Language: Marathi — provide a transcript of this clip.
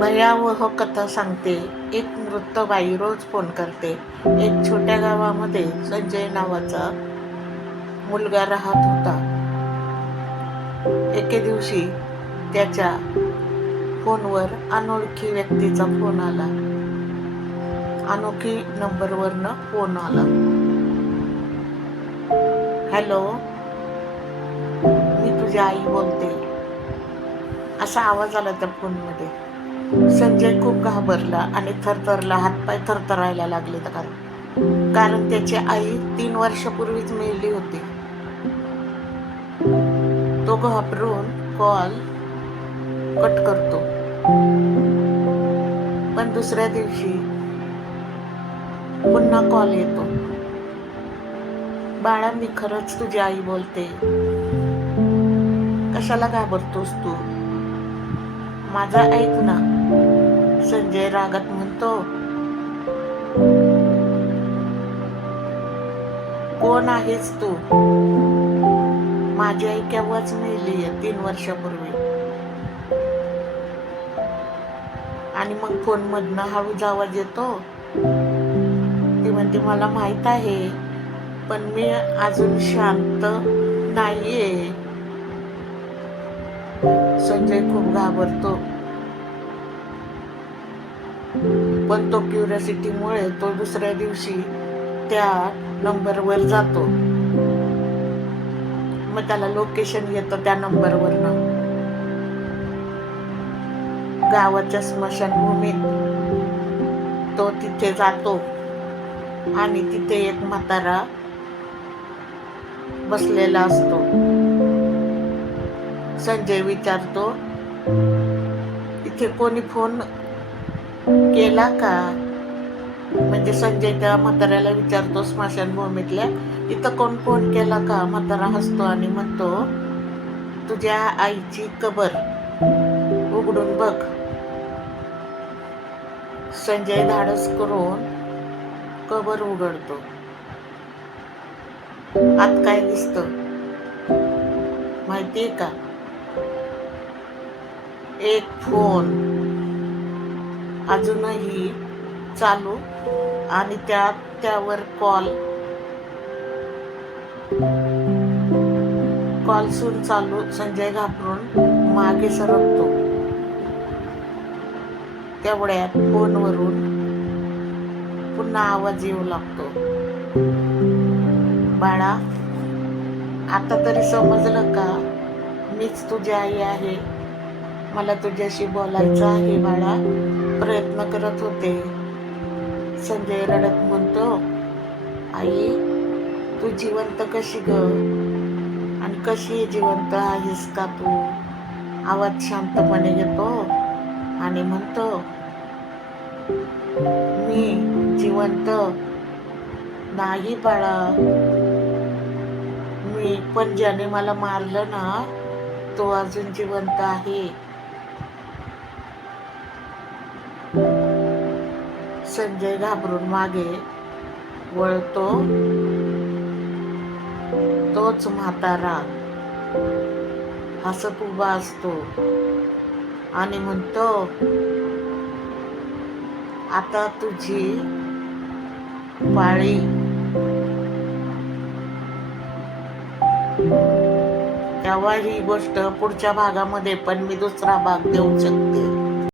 भयावह कथा सांगते. एक मृत बाई रोज फोन करते. एक छोट्या गावामध्ये संजय नावाचा मुलगा राहत होता. एके दिवशी त्याच्या फोनवर अनोळखी व्यक्तीचा फोन आला. अनोळखी नंबरवरनं फोन आला. हॅलो, मी तुझी आई बोलते, असा आवाज आला त्या फोनमध्ये. संजय खूप घाबरला आणि थरथरला, हातपाय थरथरायला लागले. कारण त्याची आई 3 वर्षापूर्वीच मेली होती. तो घाबरून कॉल कट करतो. पण दुसऱ्या दिवशी पुन्हा कॉल येतो. बाळा, मी खरंच तुझी आई बोलते, कशाला घाबरतोस तू? माझा ऐक ना. संजय रागात म्हणतो, कोण आहेस तू? माझी आई केव्हाच मेली आहे, 3 वर्षापूर्वी. आणि मग फोन मधनं हळूच आवाज येतो. ती म्हणते, मला माहित आहे, पण मी अजून शांत नाहीये. संजय खूप घाबरतो, पण तो क्युरिओसिटीमुळे तो दुसऱ्या दिवशी त्या नंबरवर जातो. मग त्याला लोकेशन येतं त्या नंबरवरनं. गावाच्या स्मशानभूमीत तो तिथे जातो आणि तिथे एक म्हातारा बसलेला असतो. संजय विचारतो, इथे कोणी फोन केला का? म्हणजे संजय त्या म्हाताऱ्याला विचारतो स्मशानभूमीतल्या, इथं कोण फोन केला का? म्हातारा हसतो आणि म्हणतो, तुझ्या आईची कबर उघडून बघ. संजय धाडस करून कबर उघडतो. आत काय दिसतं माहितीये का? एक फोन अजूनही चालू आणि त्यावर कॉल सून चालू. संजय घाबरून मागे सरकतो. तेवढ्यात फोनवरून पुन्हा आवाज येऊ लागतो, बाळा, आता तरी समजलं का? मीच तुझी आई आहे. मला तुझ्याशी बोलायचं आहे बाळा. प्रयत्न करत होते. संजय रडत म्हणतो, आई, तू जिवंत कशी ग? आणि कशी जिवंत आहेस का तू? आवाज शांतपणे येतो आणि म्हणतो, मी जिवंत नाही बाळा. पण ज्याने मला मारलं ना, तो अजून जिवंत आहे. संजय घाबरून मागे वळतो. तोच म्हातारा हसत उभा असतो आणि म्हणतो, आता तुझी पाळी. तेव्हा ही गोष्ट पुढच्या भागामध्ये पण मी दुसरा भाग देऊ शकते.